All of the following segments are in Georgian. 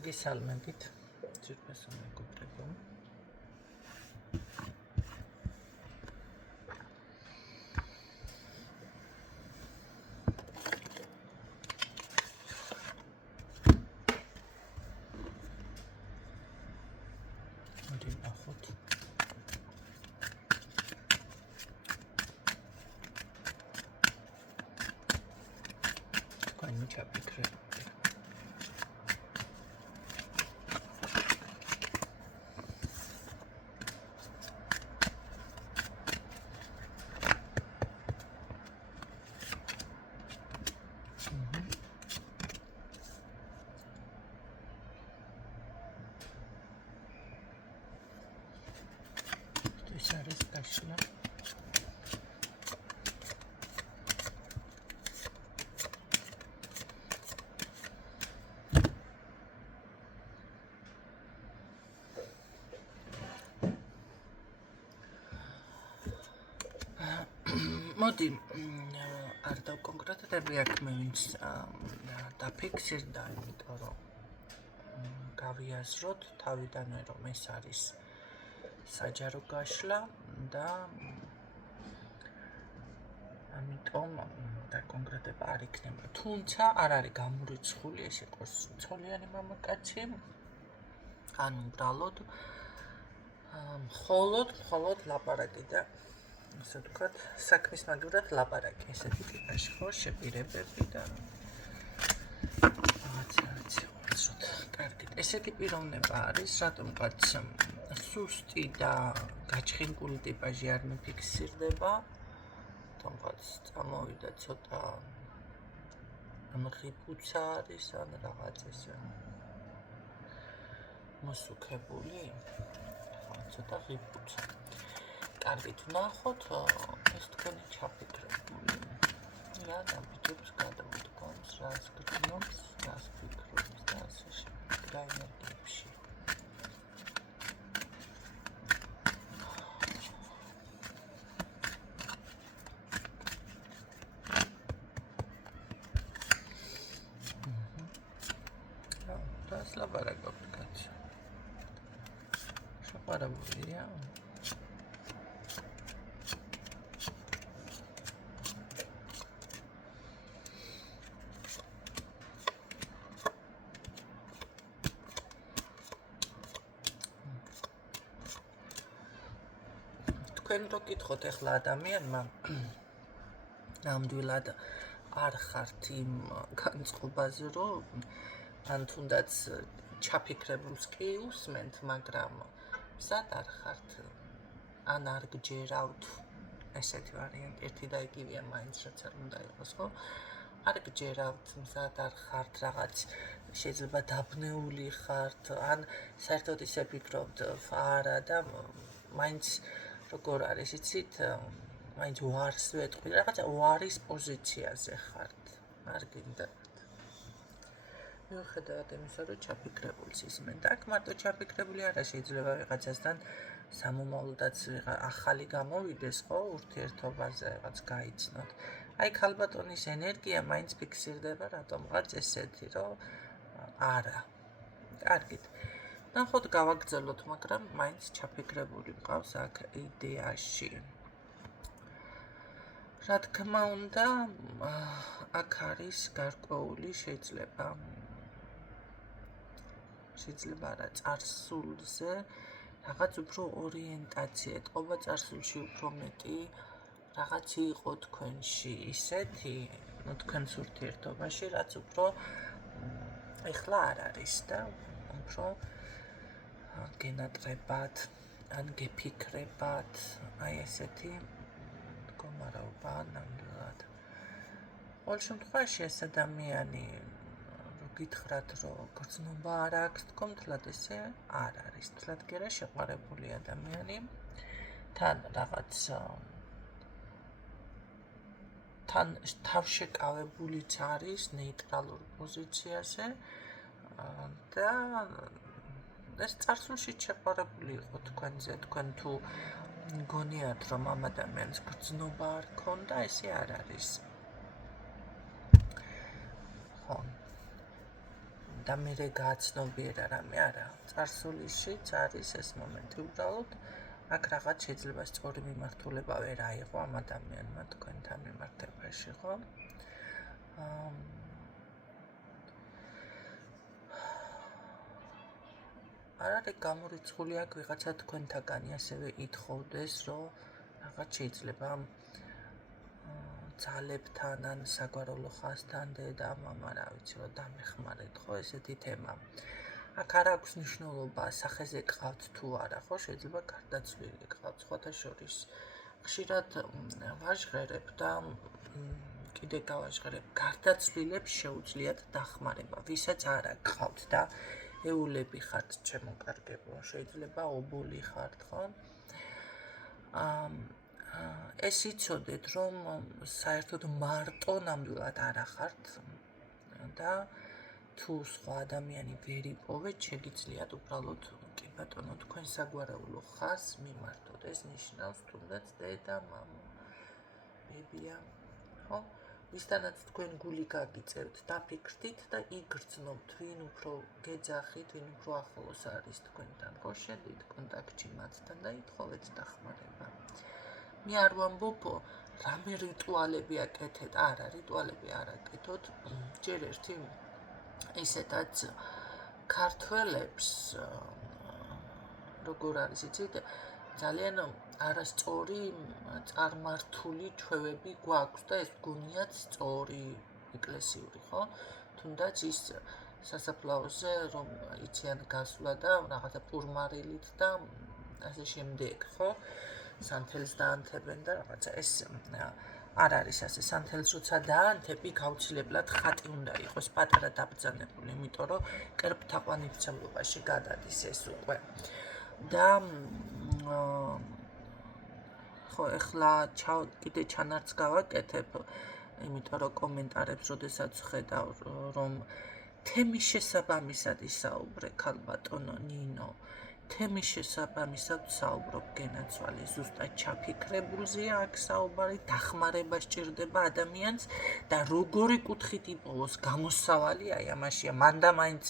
მოგესალმებით. ძირფას მეგობრებო. მოდი ნახოთ. თქვენი ჩაფიქრეთ. ეს არის დაშლა. მოდი არ დავკონკრეტდები აქ მე ვინც დაფიქსირდა, იმიტომ რომ გავიაზროთ თავიდანვე რომ ეს არის საჯარო გაშლა და ამიტომ დაკონკრეტება არ იქნება. თუმცა არ არის გამორიცხული ეს იყოს ცოლიანი მამაკაცი, ან უბრალოდ მხოლოდ ლაპარაკი და ასე ვთქვათ, საქმის მაგივრად ლაპარაკი, ესეთი ტიპაში ხო, შეპირებები და რაღაცა უცოდ. კარგით, ესეთი პიროვნება არის, რატომღაც სუსტი და გაჩხინკული ტიპაჟი არ მიფიქსირდება, თუმცა წამოვიდა ცოტა ღიფუცა არის, ან რაღაც ესე მოსუქებული, ცოტა ღიფუცა. კარგით, ვნახოთ ეს თქვენი ჩაფიქრებული. რა დაბიჯებს გადავთქვამს, რას გრძნობს, რას ფიქრობს და ასე შემდეგ რა ენერგიებში. რას ლაპარაკობთ, კაცო? შეყვარებულია? თქვენ რო გითხოთ ახლა ადამიანმა, ნამდვილად არ ხართ იმ განწყობაზე, რომ ან თუნდაც ჩაფიქრებულს კი უსმენთ, მაგრამ მზად არ ხართ, ან არ გჯერავთ, ესეთი ვარიანტი, ერთი და იგივეა მაინც, რაც არ უნდა იყოს, ხო? არ გჯერავთ, მზად არ ხართ, რაღაც შეიძლება დაბნეული ხართ, ან საერთოდ ისე ფიქრობთ, არა და მაინც როგორ არის, იცით, მაინც უარს ვეტყვი, რაღაცა უარის პოზიციაზე ხართ, არ გინდათ. მიუხედავად იმისა, რომ ჩაფიქრებულს ისმენთ, აქ მარტო ჩაფიქრებული არა, შეიძლება ვიღაცასთან სამომავლოდაც ახალი გამოვიდეს, ხო, ურთიერთობაზე რაღაც გაიცნოთ. აი ქალბატონის ენერგია მაინც ფიქსირდება რატომღაც ესეთი, რომ არა. კარგით. ნახოთ გავაგრძელოთ, მაგრამ მაინც ჩაფიქრებული მყავს აქ იდეაში. რა თქმა უნდა, აქ არის გარკვეული შეიძლება არა წარსულზე რაღაც უფრო ორიენტაცია, ეთყობა წარსულში უფრო მეტი რაღაც იყო თქვენში ისეთი, თქვენს ურთიერთობაში, რაც უფრო ეხლა არ არის და უფრო გენატრებად, ან გეფიქრებად, აი ესეთი მდგომარეობა ნამდვილად. ყოველ შემთხვევაში ეს ადამიანი გითხრათ, რომ გრძნობა არ აქვს, თქმთლად ესე არ არის. თლად კი არა შეყვარებული ადამიანი, თან რაღაც თან თავშეკავებულიც არის ნეიტრალურ პოზიციაზე და ეს წარსულში შეყვარებული იყო თქვენზე, თქვენ თუ გონიათ, რომ ამ ადამიანს გრძნობა არ ქონდა, ესე არ არის. ხო. და მერე გააცნობიერა რამე არა. წარსულიშიც არის ეს მომენტი უბრალოდ აქ რაღაც შეიძლება სწორი მიმართულება ვერ აიღო ამ ადამიანმა თქვენთან მიმართებაში, ხო? არ არის გამორიცხული აქ ვიღაცა თქვენთაგანი ასევე ითხოვდეს, რომ რაღაც შეიძლება ძალებთან ან საგვარეულო ხაზთან დედა მამა რა ვიცი რომ დამეხმარეთ, ხო, ესეთი თემა. აქ არ აქვს მნიშვნელობა სახეზე ყავთ თუ არა, ხო, შეიძლება გარდაცვლილი ყავთ, სხვათა შორის. ხშირად ვაჟღერებ და კიდე გავაჟღერებ, გარდაცვლილებს შეუძლიათ დახმარება, ვისაც არა გყავთ და ეულები ხართ ჩემო კარგებო, შეიძლება ობოლი ხართ, ხო? ეს იცოდეთ, რომ საერთოდ მარტო ნამდვილად არ ახართ და თუ სხვა ადამიანი ვერ იპოვეთ, შეგიძლიათ უბრალოდ კი ბატონო თქვენ საგვარეულო ხაზს მიმართოთ. ეს ნიშნავს თუნდაც დედა, მამა, ბებია, ხო? ვისთანაც თქვენ გული გაგიწევთ, დაფიქრდით და იგრძნობთ, ვინ უფრო გეძახით, ვინ უფრო ახლოს არის თქვენთან, ხო? შედით კონტაქტში მათთან და ითხოვეთ დახმარება. მე არ ვამბობ რამე რიტუალები აკეთეთ, არა, რიტუალები არ აკეთოთ. ჯერ ერთი ისედაც ქართველებს როგორ არის იცით, ძალიან არასწორი წარმართული ჩვევები გვაქვს და ეს გონიათ სწორი ეკლესიური, ხო? თუნდაც ის სასაფლაოზე რომ იციან გასვლა და რაღაცა პურმარილით და ასე შემდეგ, ხო? სანთელს დაანთებენ და რაღაცა ეს არ არის ასე. სანთელს როცა დაანთები, გაუცილებლად ხატი უნდა იყოს პატარა დაბრძანებული, იმიტომ რომ კერპთაყვანილმცემლობაში გადადის ეს უკვე. და ხო, ეხლა კიდე ჩანართს გავაკეთებ, იმიტომ რომ კომენტარებს როდესაც ხედავ, რომ თემის შესაბამისად ისაუბრე, ქალბატონო ნინო, თემის შესაბამისად საუბრობ გენაცვალი, ზუსტად ჩაფიქრებულზეა აქ საუბარი, დახმარება სჭირდება ადამიანს და როგორი კუთხით იპოვოს გამოსავალი, აი ამაშია, მანდა მაინც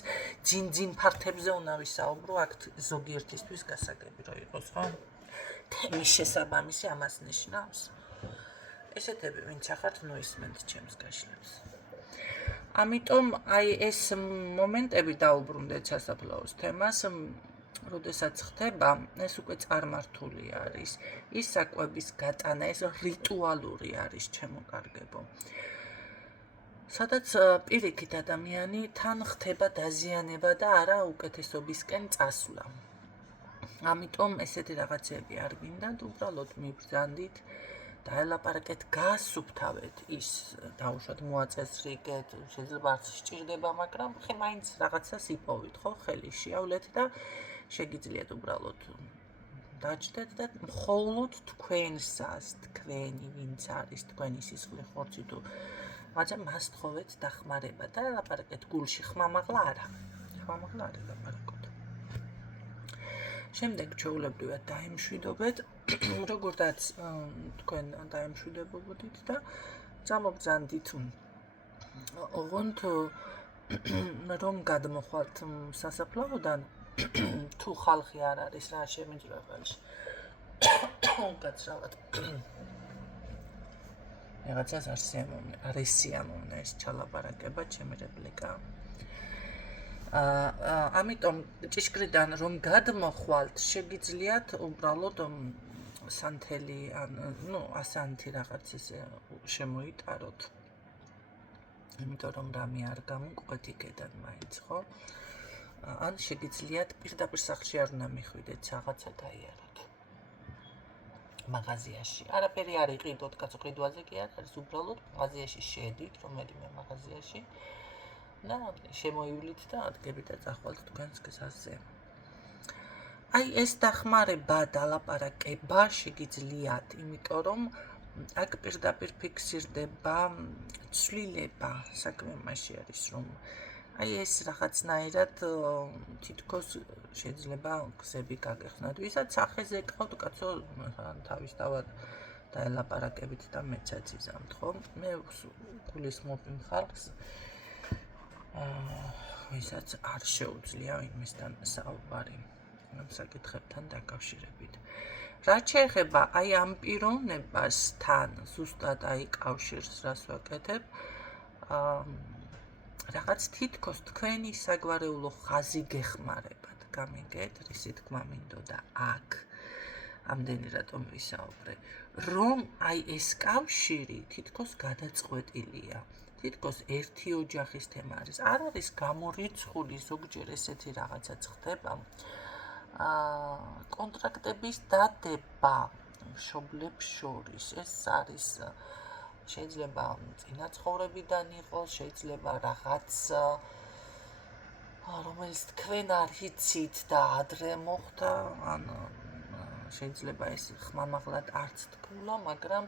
ძინძინ ფართებზე უნდა ვისაუბრო, აქ ზოგიერთისთვის გასაგები რო იყოს, ხო? თემის შესაბამისი ამას ნიშნავს. ესეთები ვინც ახართ, ნუ ისმენთ ჩემს გაშლებს. ამიტომ აი ეს მომენტები დაუბრუნდეთ სასაფლაოს თემას, როდესაც ხდება, ეს უკვე წარმართული არის. ის საკვების გატანა, ეს რიტუალური არის, ჩემო კარგებო. სადაც პირიქით ადამიანი თან ხდება დაზიანება და არა უკეთესობისკენ წასვლა. ამიტომ ესეთი რაღაცები არ გინდათ, უბრალოდ მიბრძანდით, დაელაპარაკეთ, გაასუფთავეთ ის, დაუშვათ მოაწესრიგეთ, შეიძლება არც სჭირდება, მაგრამ ხე მაინც რაღაცას იპოვით, ხო, ხელი შეავლეთ და შეგიძლიათ უბრალოდ დაჭდეთ და მხოლოდ თქვენსას, თქვენი ვინც არის, თქვენი სისხლი ხორცი თუ რაღაცა მას თხოვეთ დახმარება და ლაპარაკეთ გულში, ხმამაღლა არა. ხმამაღლა არ ლაპარაკოთ. შემდეგ ჩვეულებრივად დაემშვიდობეთ, როგორაც თქვენ დაემშვიდებოდით და წამობძანდით ოღონდ რომ გადმოხვალთ სასაფლაოდან თუ ხალხი არ არის რა შემიძლია ხელში უკაცრავად რაღაცას არ სიამოვნე ეს ჩალაპარაკება ჩემი რეპლიკა. ამიტომ ჭიშკრიდან რომ გადმოხვალთ, შეგიძლიათ უბრალოდ სანთელი ან ასანთი რაღაც ისე შემოიტაროთ. იმიტომ რომ რამე არ გამუყვეთ იქიდან მაინც, ხო? ან შეგიძლიათ პირდაპირ სახლში არ უნდა მიხვიდეთ, რაღაცა გაიაროთ. მაღაზიაში. არაფერი არ იყიდოთ, კაცო, ყიდვაზე კი არ არის, უბრალოდ მაღაზიაში შედით, რომელიმე მაღაზიაში და შემოივლით და ადგებით და წახვალთ თქვენს გზაზე. აი ეს დახმარება და ლაპარაკება შეგიძლიათ, იმიტომ რომ აქ პირდაპირ ფიქსირდება ცვლილება, საქმე მასში არის, რომ აი ეს რაღაცნაირად თითქოს შეიძლება გზები გაგეხსნათ. ვისაც სახეზე ყავთ, კაცო, თავისთავად დაელაპარაკებით და მეც აწიზამთ, ხო? მე გულისხმობ იმ ხალხს, ვისაც არ შეუძლია იმისთან საუბარი ამ საკითხებთან დაკავშირებით. რაც შეეხება აი ამ პიროვნებასთან, ზუსტად აი კავშირს რას ვაკეთებ, რაღაც თითქოს თქვენი საგვარეულო ხაზი გეხმარებათ, გამიგეთ, რისი თქმა მინდოდა აქ. ამდენი რატომ ვისაუბრე, რომ აი ეს კავშირი თითქოს გადაწყვეტილია. თითქოს ერთი ოჯახის თემა არის. არ არის გამორიცხული ზოგჯერ ესეთი რაღაცაც ხდება. კონტრაქტების დადება მშობლებს შორის. ეს არის შეიძლება წინა ცხოვრებიდან იყოს, შეიძლება რაღაც რომელიც თქვენ არ იცით და ადრე მოხდა, ან შეიძლება ეს ხმამაღლად არც თქმულა, მაგრამ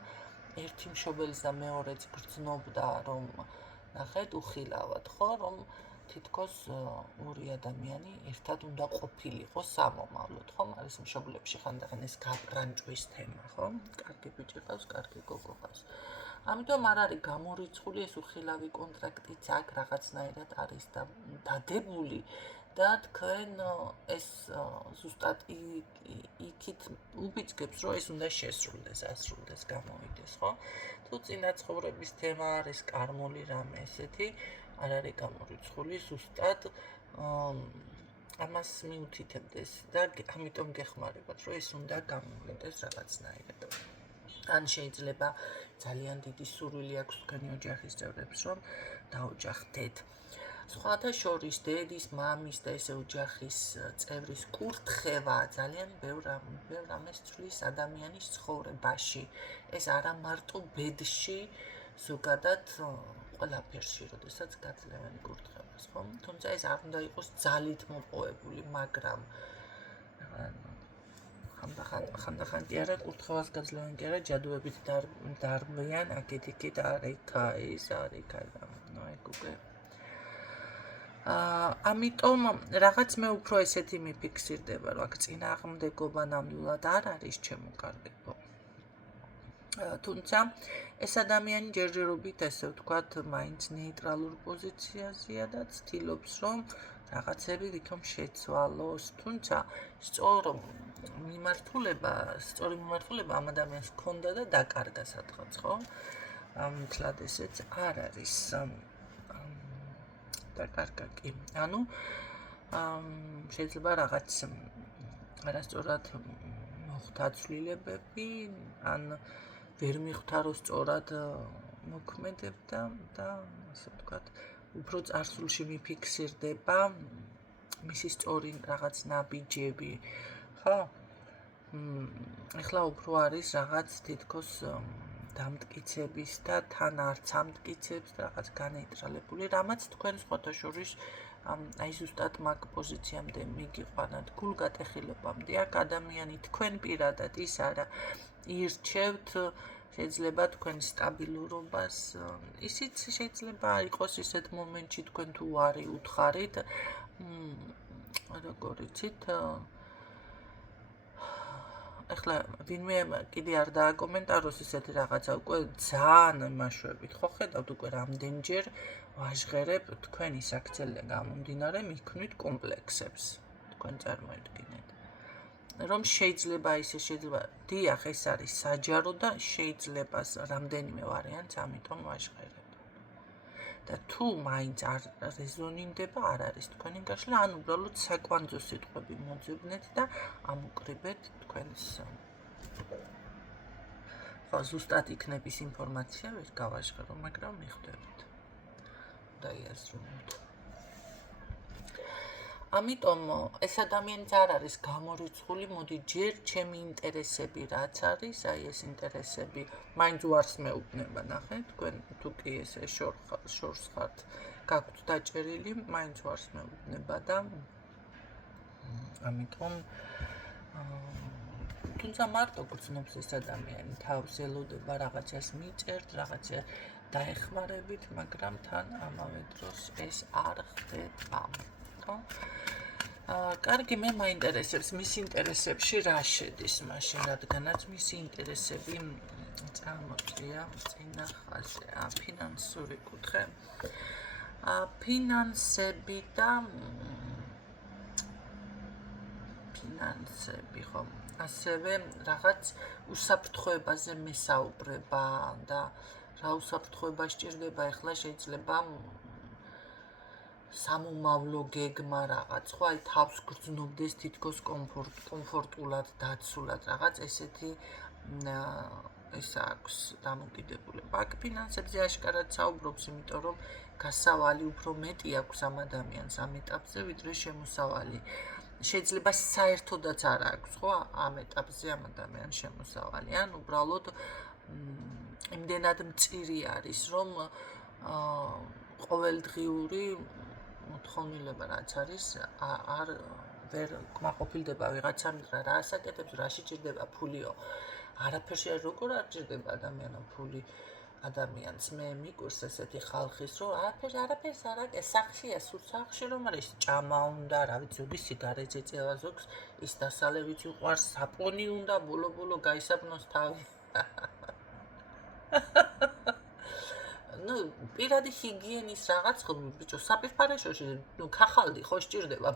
ერთი მშობელს და მეორეც გრძნობდა, რომ ნახეთ, უხილავად, ხო, რომ თითქოს ორი ადამიანი ერთად უნდა ყოფილიყო სამომავლოდ, ხო, არის მშობლებში ხანდახან ეს გაბრანჭვის თემა, ხო? კარგი ბიჭი ყავს, კარგი გოგო ყავს. ამიტომ არ არის გამორიცხული ეს უხილავი კონტრაქტიც აქ რაღაცნაირად არის დადებული და თქვენ ეს ზუსტად იქით უბიძგებს, რომ ეს უნდა შესრულდეს, ასრულდეს, გამოვიდეს, ხო? თუ წინა ცხოვრების თემა არის კარმული რამე ესეთი, არ არის გამორიცხული, ზუსტად ამას მიუთითებდეს და ამიტომ გეხმარებათ, რომ ეს უნდა გამოვიდეს რაღაცნაირად. ან შეიძლება ძალიან დიდი სურვილი აქვს თქვენი ოჯახის წევრებს, რომ დაოჯახდეთ. სხვათა შორის დედის, მამის და ესე ოჯახის წევრის კურთხევა ძალიან ბევრ რამეს ცვლის ადამიანის ცხოვრებაში. ეს არა მარტო ბედში, ზოგადად ყველაფერში, როდესაც გაძლევენ კურთხევას, ხო? თუმცა ეს არ უნდა იყოს ძალით მოპოვებული, მაგრამ ხანდახან კი არა კურთხევას გაძლევენ, კი არა ჯადუებით დარბიან, აქეთ-იქით არიქა, ის არიქა და ეგ უკვე. ამიტომ რაღაც მე უფრო ესეთი მიფიქსირდება, რომ აქ წინააღმდეგობა ნამდვილად არ არის ჩემო. თუმცა ეს ადამიანი ჯერჯერობით, ესე ვთქვათ, მაინც ნეიტრალურ პოზიციაზეა და ცდილობს, რომ რაღაცები ვითომ შეცვალოს, თუმცა სწორი მიმართულება ამ ადამიანს ჰქონდა და დაკარგა სადღაც, ხო? მთლად ესეც არ არის. დაკარგა კი. ანუ შეიძლება რაღაც არასწორად მოხდა ცვლილებები, ან ვერ მიხვდა სწორად მოქმედებდა და ასე ვთქვათ, უფრო წარსულში მიფიქსირდება მისი სწორი რაღაც ნაბიჯები, ხო? ეხლა უფრო არის რაღაც თითქოს დამტკიცების და თან არც ამტკიცებს რაღაც განეიტრალებული, რამაც თქვენ სხვათა შორის აი ზუსტად მაგ პოზიციამდე მიგიყვანათ, გულგატეხილებამდე აქ ადამიანი თქვენ პირადად ის არა ირჩევთ, შეიძლება თქვენ სტაბილურობას, ისიც შეიძლება იყოს ისეთ მომენტში თქვენ თუ არი უთხარით, როგორ იცით, ეხლა ვინმე კიდე არ დააკომენტაროს ისეთი რაღაცა, უკვე ძალიან იმაშვებით, ხო ხედავთ უკვე რამდენჯერ ვაჟღერებ თქვენი საქციელიდან გამომდინარე მიქმნით კომპლექსებს, თქვენ წარმოიდგინეთ. რომ შეიძლება ისე შეიძლება, დიახ, ეს არის საჯარო და შეიძლება რამდენიმე ვარიანტს ამიტომ ვაჟღერებ. და თუ მაინც არ რეზონირდება, არ არის თქვენი გაშლა, ან უბრალოდ საკვანძო სიტყვები მოძებნეთ და ამოკრიბეთ თქვენს. ხო, ზუსტად იქნების ინფორმაცია ვერ გავაჟღერო, მაგრამ მიხვდებით. და იაზრუნოთ. ამიტომ ეს ადამიანიც არ არის გამორიცხული, მოდი ჯერ ჩემი ინტერესები რაც არის, აი ეს ინტერესები მაინც უარს მეუბნება, ნახეთ, თქვენ თუ კი ესე შორს ხართ, გაქვთ დაჭერილი, მაინც უარს მეუბნება და ამიტომ თუმცა მარტო გრძნობს ეს ადამიანი, თავს ელოდება რაღაცას მიწერთ, რაღაცა დაეხმარებით, მაგრამ თან ამავე დროს ეს არ ხდება, ხო? კარგი, მე მაინტერესებს მის ინტერესებში რა შედის მაშინ, რადგანაც მისი ინტერესები წამოწია წინა ხაზზე, ფინანსური კუთხე. ფინანსები და ფინანსები ხო ასევე რაღაც უსაფრთხოებაზე მესაუბრება და რა უსაფრთხოება სჭირდება ახლა შეიძლება სამომავლო გეგმა რაღაც ხო აი თავს გრძნობდეს თითქოს კომფორტულად დაცულად რაღაც ესეთი ეს აქვს დამოკიდებულება აქ ფინანსებზე აშკარად საუბრობს იმიტომ რომ გასავალი უფრო მეტი აქვს ამ ადამიანს ამ ეტაპზე ვიდრე შემოსავალი შეიძლება საერთოდაც არ აქვს ხო ამ ეტაპზე ამ ადამიანს შემოსავალი ან უბრალოდ იმდენად მწირი არის რომ ყოველდღიური მოთხოვნილება რაც არის არ ვერ კმაყოფილდება ვიღაცამ რა ასაკეთებს რაში ჭირდება ფულიო არაფერში როგორ არ ჭირდება ადამიანო ფული ადამიანს მე მიკურს ესეთი ხალხის რომ არაფერს არ აკეთებს სახშია სულ სახში რომ არის ჭამა უნდა რა ვიცი უდი სიგარეტი წევა ზოგს ის დასალევით უყვარს საპონი უნდა ბოლო გაისაბნოს თავი ну პირადი ჰიგიენის რაღაც ხო ბიჭო საფირფარეშოში ну ქახალდი ხო სჭირდება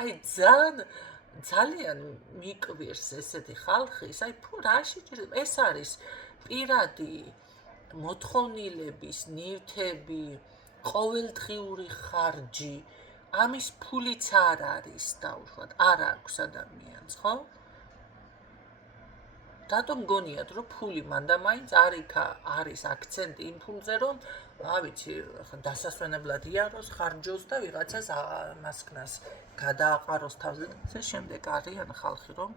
აი ძალიან მიკვირს ესეთი ხალხის აი ფუ რაში ჭირდება ეს არის პირადი მოთხოვნილების ნივთები ყოველდღიური ხარჯი ამის ფულიც არ არის დაუშვათ არ აქვს ადამიანს ხო რატომ გონიათ რომ ფული მანდა მაინც არის აქცენტი იმ ფულზე რომ ვიცი დასასვენებლად იაროს ხარჯოს და ვიღაცას მასკნას გადააყაროს თავზე და შემდეგ არიან ხალხი რომ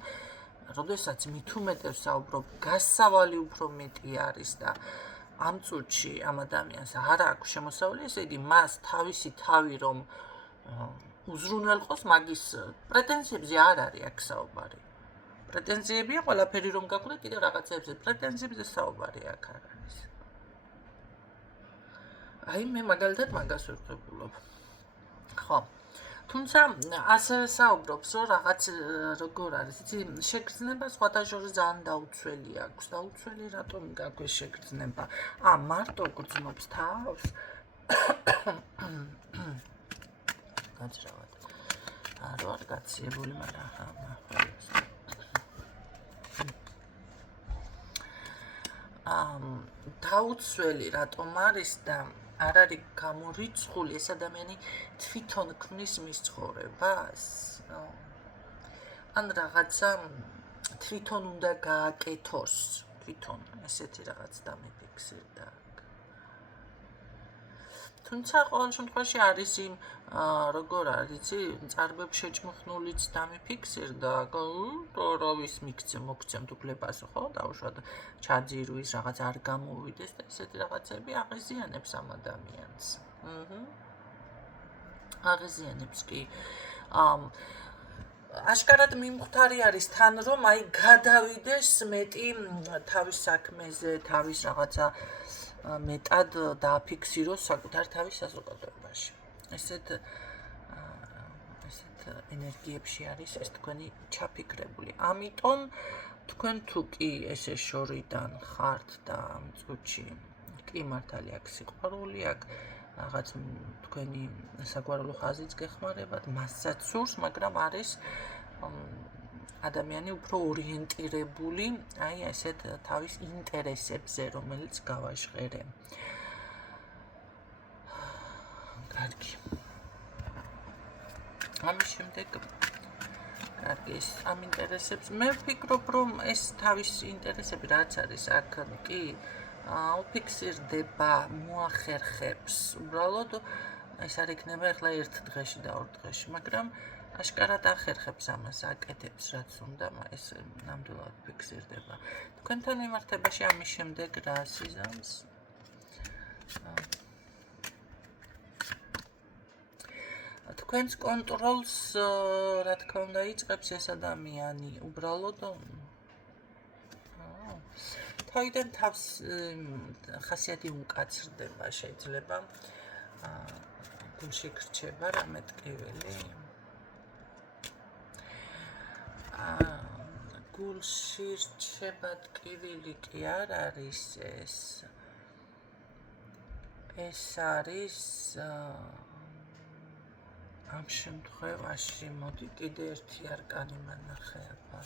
როდესაც მით უმეტებს საუბრობ გასავალი უფრო მეტი არის და ამ წუთში ამ ადამიანს არ აქვს შემოსავალი ესე იგი მას თავისი თავი რომ უზრუნველყოს მაგის პრეტენზიებზე არ არის აქ საუბარი პრეტენზიებია ყველაფერი რომ გაგვდა კიდევ რაღაცებზე პრეტენზიებზე საუბარი აქ არ არის აი მე მაგალითად მაგას ვეუბნებ ხო თუმცა ასევე საუბრობს რომ რაღაც როგორ არის იცი შეგრძნება სხვათა შორის ძალიან დაუცველი აქვს დაუცველი რატომ გაგვეს შეგრძნება მარტო გრძნობს თავს გაძრავად არ ვარ გაციებული მაგრამ დაუცველი რატომ არის და არ არის გამორიცხული ეს ადამიანი თვითონ ქმნის მის ცხოვრებას ან რაღაცა თვითონ უნდა გააკეთოს თვითონ ესეთი რაღაც დამიფიქსირდა თუმცა ყოველ შემთხვევაში არის იმ როგორ არის იცი წარბებ შეჭმხნულიც დამიფიქსირდა როვის მოგცემთ უფლებას ხო დაუშვათ ჩაძირვის რაღაც არ გამოვიდეს და ესეთი რაღაცები აღიზიანებს ამ ადამიანს აღიზიანებს კი აშკარად მიმხვდარი არის თან რომ აი გადავიდეს მეტი თავის საქმეზე თავის რაღაცა მეტად დააფიქსიროს საკუთარ თავის საზოგადოებაში. ესეთ ენერგიებში არის ეს თქვენი ჩაფიქრებული. ამიტომ თქვენ თუ კი ესე შორიდან ხართ და ამ წუთში კი მართალი აქ სიყვარული აქ რაღაც თქვენი საგვარეულო ხაზიც გეხმარებათ, მასაც სურს, მაგრამ არის ადამიანი უფრო ორიენტირებული აი ესეთ თავის ინტერესებზე, რომელიც გავაჟღერე. კარგი. ამის შემდეგ კარგი, ამ ინტერესებს მე ვფიქრობ, რომ ეს თავის ინტერესები რაც არის, აქ კი უფიქსირდება, მოახერხებს. უბრალოდ ეს არ იქნება ახლა ერთ დღეში და ორ დღეში, მაგრამ აშკარად ახერხებს ამას, აკეთებს რაც უნდა, ეს ნამდვილად ფიქსირდება. თქვენთან მიმართებაში ამის შემდეგ რა სიზამს? თქვენს კონტროლს რა თქმა უნდა იწყებს ეს ადამიანი, უბრალოდ თავიდან თავს ხასიათი უკაცრდება, შეიძლება გულში გრჩება რამე ტკივილი. გულში რჩება ტკივილი კი არ არის ეს. ეს არის ამ შემთხვევაში მოდი კიდე ერთი არკანი მანახე აბა.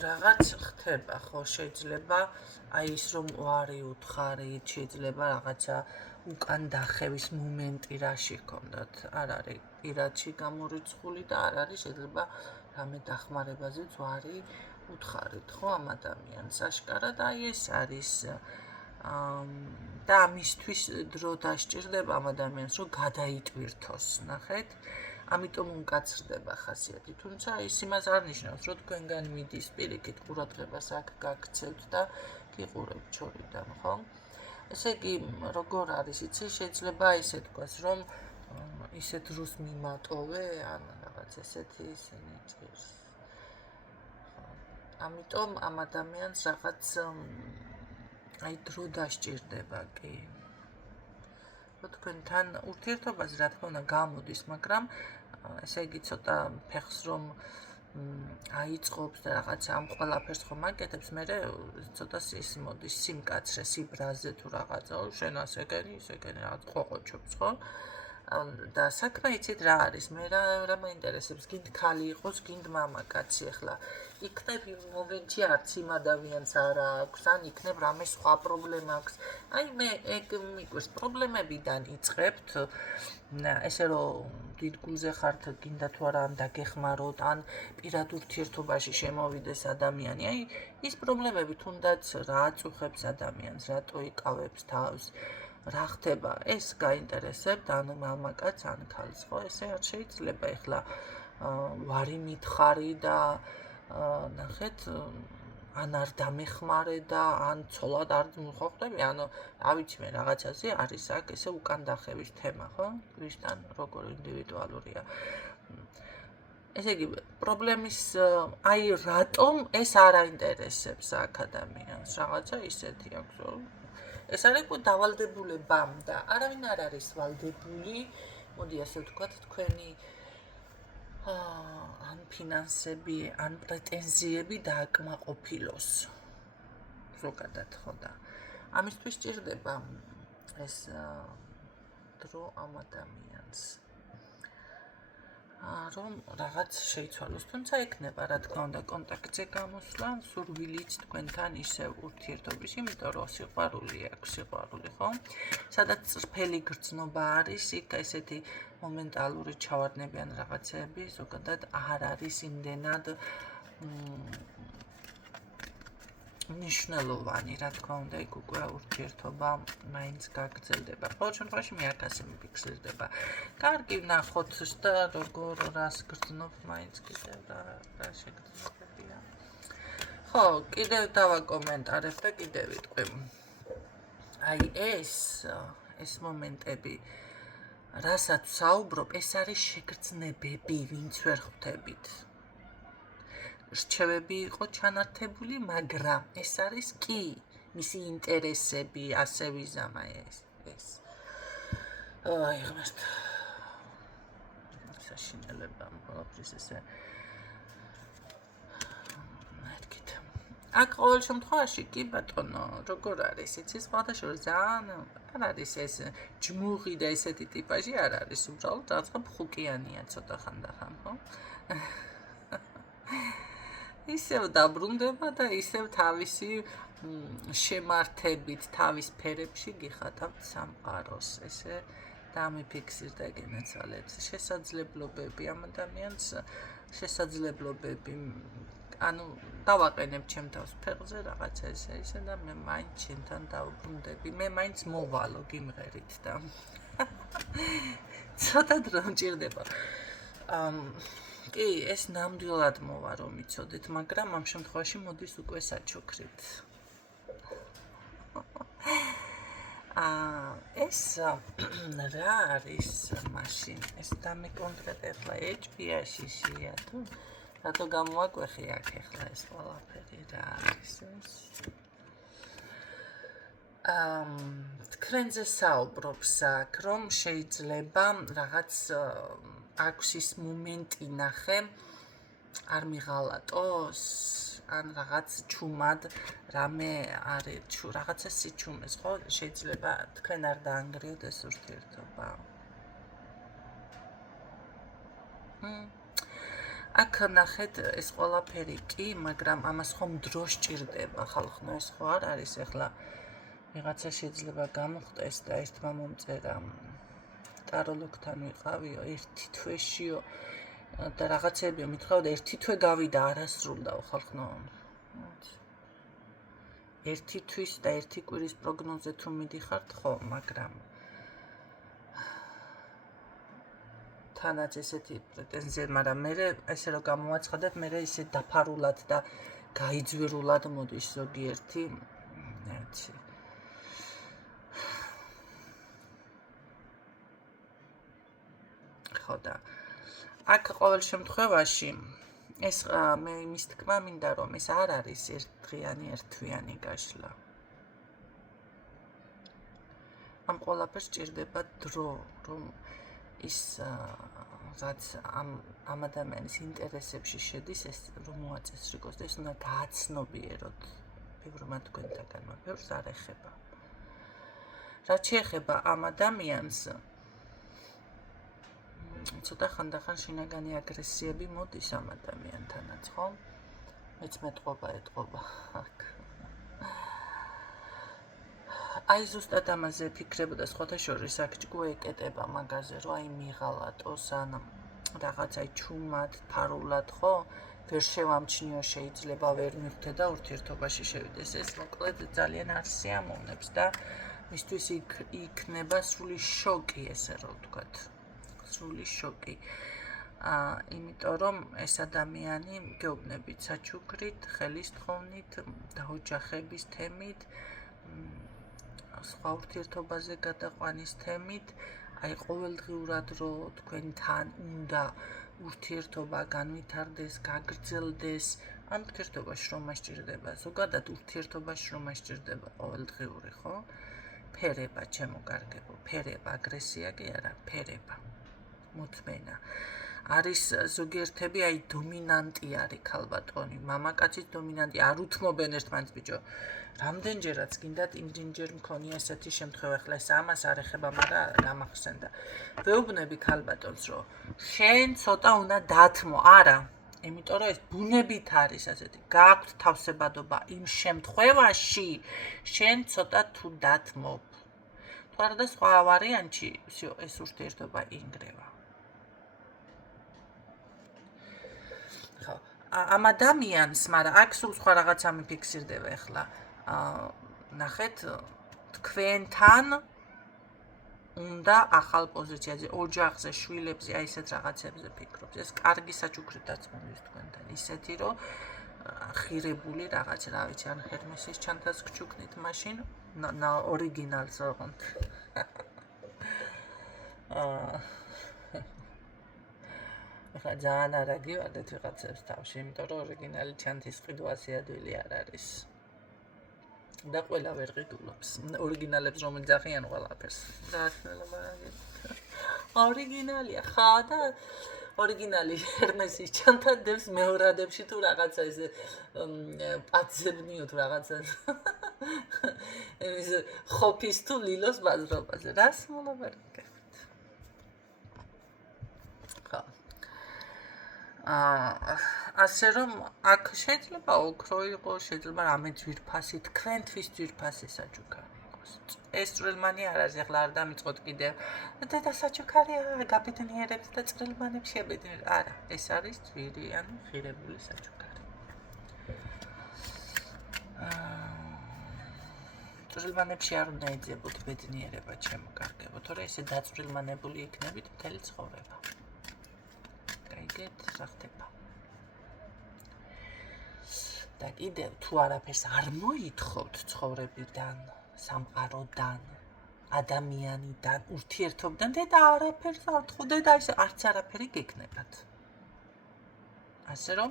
რაღაც ხდება ხო შეიძლება აი ის რომ ვარი უთხარით შეიძლება რაღაცა უკან დახევის მომენტი რაში ჰქონდათ არ არის პირადში გამორიცხული და არ არის შეიძლება რამე დახმარებაზეც ვარი უთხარით ხო ამ ადამიანს აშკარად აი ეს არის და ამისთვის დრო დასჭირდება ამ ადამიანს რომ გადაიტვირთოს ნახეთ ამიტომ უკაცრდება ხასიათი, თუმცა ის იმას არ ნიშნავს, რომ თქვენგან მიდის პირიქით ყურადღებას აქ გაქცევთ და გიყურებთ შორიდან, ხო? ესე იგი, როგორ არის, იცი, შეიძლება ისე თქვას, რომ ისეთ დროს მიმატოვე, ან რაღაც ესეთი ისინი ჭირს. ამიტომ ამ ადამიანს რაღაც აი დრო დასჭირდება კი. თქვენთან ურთიერთობაზე რა თქმა უნდა გამოდის, მაგრამ ესე იგი ცოტა ფეხს რომ აიწყობს და რაღაც ამ ყველაფერს ხომ აკეთებს, მე ცოტა ის მოდის სიმკაცრე, სიბრაზე თუ რაღაცა, შენ ასე გენი, ისე გენი რაღაც ყოყოჩობს, ხო? და საქმე იცით რა არის, მე რა მაინტერესებს, გინდ ქალი იყოს, გინდ მამაკაცი, ახლა იქნებ იმ მომენტში არც იმ ადამიანს არ აქვს, ან იქნებ რამე სხვა პრობლემა აქვს. აი მე ეგ მიყვარს პრობლემებიდან იწყებთ, ესე რომ დიდგულზე ხართ, გინდა თუ არა ან დაგეხმაროთ, ან პირად ურთიერთობაში შემოვიდეს ადამიანი. აი ის პრობლემები თუნდაც რა აწუხებს ადამიანს, რატო იკავებს თავს. რა ხდება ეს გაინტერესებთ ან მამაკაც ან ქალს ხო ესე არ შეიძლება ეხლა ვარი მითხარი და ნახეთ ან არ დამეხმარე და ან ცოლად არ მოხვდები ანუ ავიცი მე რაღაცაზე არის აქ ესე უკან დახევის თემა ხო ვისთან როგორ ინდივიდუალურია ესე იგი პრობლემის აი რატომ ეს არ აინტერესებს აქ ადამიანს რაღაცა ისეთი აქვს ეს არის დავალდებულებამ და არავინ არ არის ვალდებული, მოდი ასე ვთქვათ, თქვენი ან ფინანსები, ან პრეტენზიები დააკმაყოფილოს. ზოგადად ხო და ამისთვის სჭირდება ეს დრო ამ ადამიანს. რომ რაღაც შეიცვალოს, თუმცა ექნება რა თქმა უნდა კონტაქტზე გამოსვლა, სურვილიც თქვენთან ისევ ურთიერთობის, იმიტომ რომ სიყვარული აქვს, სიყვარული, ხო? სადაც წრფელი გრძნობა არის, იქ ესეთი მომენტალური ჩავარდნები ან რაღაცეები ზოგადად არ არის იმდენად მნიშვნელოვანი, რა თქმა უნდა, იქ უკვე ურთიერთობა მაინც გაგრძელდება. ყოველ შემთხვევაში მე აქ ასე მიფიქსირდება. კარგი, ნახოთ და როგორ რას გრძნობ მაინც კიდევ რა შეგრძნობებია. ხო, კიდევ დავაკომენტარებ და კიდევ ვიტყვი. აი ეს მომენტები, რასაც საუბრობ, ეს არის შეგრძნებები, ვინც ვერ ხვდებით. რჩევები იყო ჩანართებული, მაგრამ ეს არის კი მისი ინტერესები, ასე ვიზამა ეს. აი, ღმერთო. საშინელება ყველაფრის ესე. მეთქით. აქ ყოველ შემთხვევაში კი ბატონო, როგორ არის, იცი, სხვათა შორის ძალიან არ არის ეს ჯმუღი და ესეთი ტიპაჟი არ არის, უბრალოდ რაღაცა ფხუკიანია ცოტა ხანდახან, ხო? ისევ დაბრუნდება და ისევ თავისი შემართებით თავის ფერებში გიხატავთ სამყაროს, ესე დამიფიქსირდა გენაცვალებს შესაძლებლობები ამ ადამიანს შესაძლებლობები ანუ დავაყენებ ჩემ თავს ფეხზე რაღაცა ესე და მე მაინც ჩემთან დავბრუნდები მე მაინც მოვალო გიმღერით და ცოტა დრო მჭირდება კი, ეს ნამდვილად მოვა რომ იცოდეთ, მაგრამ ამ შემთხვევაში მოდის უკვე საჩუქრით. ეს რა არის მაშინ? ეს დამეკონკრეტე ახლა HP-აშია თუ რატო გამოაკვეხი აქ ახლა ეს ყველაფერი რა არის ეს? თქვენზე საუბრობს აქ, რომ შეიძლება რაღაც აქვს ის მომენტი ნახე, არ მიღალატოს ან რაღაც ჩუმად რამე არის რაღაცა სიჩუმეს ხო შეიძლება თქვენ არ დაანგრიოთ ეს ურთიერთობა აქ ნახეთ ეს ყველაფერი კი მაგრამ ამას ხომ დრო სჭირდება ხალხო ეს ხო არ არის ახლა ვიღაცა შეიძლება გამოხდეს და ერთმა მომწერა ტაროლოგთან ვიყავიო ერთი თვეშიო და რაღაცებიო მითხრა და ერთი თვე გავიდა არასრულდაო ხალხო ერთი თვის და ერთი კვირის პროგნოზე თუ მიდიხართ ხო მაგრამ თანაც ესეთი პრეტენზია მაგრამ მე ესე რომ გამოვაცხადებ მე ისე დაფარულად და გაიძვირულად მოდის ზოგიერთი ეცი ხო და აქ ყოველ შემთხვევაში ეს მე იმის თქმა მინდა რომ ეს არ არის ერთდღიანი ერთთვიანი გაშლა ამ ყველაფერს სჭირდება დრო რომ ის რაც ამ ადამიანის ინტერესებში შედის ეს რომ მოაწესრიგოს და ეს უნდა გააცნობიეროთ ბევრმა თქვენთაგანმა ბევრს არ ეხება რაც შეეხება ამ ადამიანს ცოტა ხანდახან შინაგანი აგრესიები მოდის ამ ადამიანთანაც ხო მეც მეტყობა ეტყობა აქ აი ზუსტად ამაზე ფიქრებოდა სხვათა შორის აქ ჭკუა ეკეტება მაგაზე რომ აი მიღალატოს ან რაღაცა ჩუმად ფარულად ხო ვერ შევამჩნიო შეიძლება ვერ მიხვდე და ურთიერთობაში შევიდეს ეს მოკლედ ძალიან არ სიამოვნებს და მისთვის იქნება სრული შოკი ესე რომ ვთქვათ სრული შოკი იმიტომ რომ ეს ადამიანი გეუბნებით საჩუქრით ხელის თხოვნით დაოჯახების თემით სხვა ურთიერთობაზე გადაყვანის თემით აი ყოველდღიურად რომ თქვენთან უნდა ურთიერთობა განვითარდეს, გაგრძელდეს, ამ ურთიერთობაში რომ მასჭირდება, ზოგადად ურთიერთობაში რომ მასჭირდება ყოველდღიური, ხო? ფერება, ჩემო კარგებო, ფერება, აგრესია კი არა, ფერება. მოთმენა. არის ზოგიერთები აი დომინანტი არის ქალბატონი, მამაკაცის დომინანტი, არ უთმობენ ერთმანეთს ბიჭო. რამდენჯერაც გინდათ იმჯერ მქონია ესეთი შემთხვევა, ახლა ეს ამას არ ეხება, მაგრამ გამახსენდა. ვეუბნები ქალბატონს, რომ შენ ცოტა უნდა დათმო, არა, იმიტომ რომ ეს ბუნებით არის ასეთი. გააქვთ თავსებადობა იმ შემთხვევაში, შენ ცოტა თუ დათმობ. თუ არა და სხვა ვარიანტში ეს ურთიერთობა ინგრევა. ხო, ამ ადამიანს, მაგრამ აქ სულ სხვა რაღაცა მიფიქსირდება ახლა. ნახეთ, თქვენთან უნდა ახალ პოზიციაზე, ოჯახზე, შვილებზე, აი ესეთ რაღაცებზე ფიქრობთ. ეს კარგი საჩუქრით დაწმენდის თქვენთან. ისეთი, რომ ხირებული რაღაც, რა ვიცი, ან ჰერმესის ჩანთას გჩუქნით მაშინ, ორიგინალს ოღონდ. ახლა ძალიან არა გივარდეთ ვიღაცებს თავში, იმიტომ რომ ორიგინალი ჩანთის ყიდვასი ადვილი არ არის. და ყველა ვერ ყიდულობს. ორიგინალებს რომ ეძახიან ყველაფერს. დაათმელობა რა გეტყვი. ორიგინალია, ხა და ორიგინალი ჰერმესის ჩანთადებს მეორადებში თუ რაღაცა ესე პაცებნიო თუ რაღაცა. ეს ხოფის თუ ლილოს ბაზრობაზე. რას მოლობა რა გეტყვით. ხა. ასე რომ აქ შეიძლება ოქრო იყოს, შეიძლება რამე ძვირფასი, თქვენთვის ძვირფასი საჩუქარი იყოს. ეს წვრილმანი არ არის, ახლა არ დამიწყოთ კიდევ. და საჩუქარია, გაბედნიერებს და წვრილმანებს შებედნიერებს. არა, ეს არის ძვირიანი, ხირებული საჩუქარი. წვრილმანებში არ უნდა ეძებოთ ბედნიერება, ჩემო კარგებო, თორე ესე დაწვრილმანებული იქნებით მთელი ცხოვრება. გაიგეთ, რა ხდება. და კიდევ თუ არაფერს არ მოითხოვთ ცხოვრებიდან, სამყაროდან, ადამიანიდან, ურთიერთობიდან და არაფერს არ თხოვდეთ, და ისე არც არაფერი გეკნებათ. ასე რომ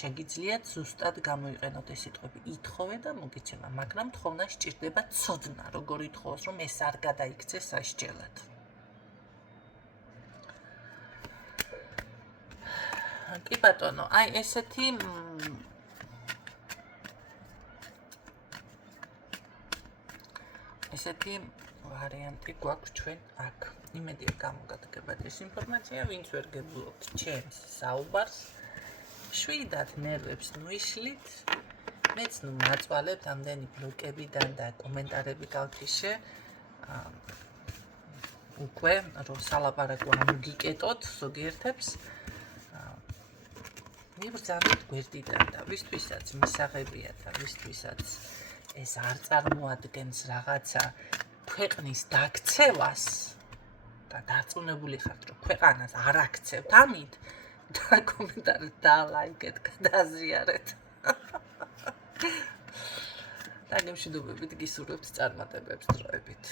შეგიძლიათ ზუსტად გამოიყენოთ ეს სიტყვები, ითხოვე და მოგიცემა, მაგრამ თხოვნა სჭირდება ცოდნა, როგორ ითხოვოს, რომ ეს არ გადაიქცეს სასჯელად. კი ბატონო, აი ესეთი ვარიანტი გვაქვს ჩვენ აქ. იმედია გამოგადგებათ ეს ინფორმაცია, ვინც ვერ გებულობთ ჩემს საუბარს. შვიდად ნერვებს ნუიშლით. მეც ნუ მაწვალებთ ამდენი ბლოკებიდან და კომენტარები გავთიშე. უკვე რომ სალაპარაკო ამოგიკეტოთ ზოგიერთებს. მიბრძანოთ გვერდიდან და ვისთვისაც მისაღებია და ვისთვისაც ეს არ წარმოადგენს რაღაცა ქვეყნის დაქცევას და დარწმუნებული ხართ რომ ქვეყანას არ აქცევთ ამით და კომენტარით დალაიქეთ, გადაზიარეთ. და გემშვიდობებით გისურვებთ წარმატებებს დროებით.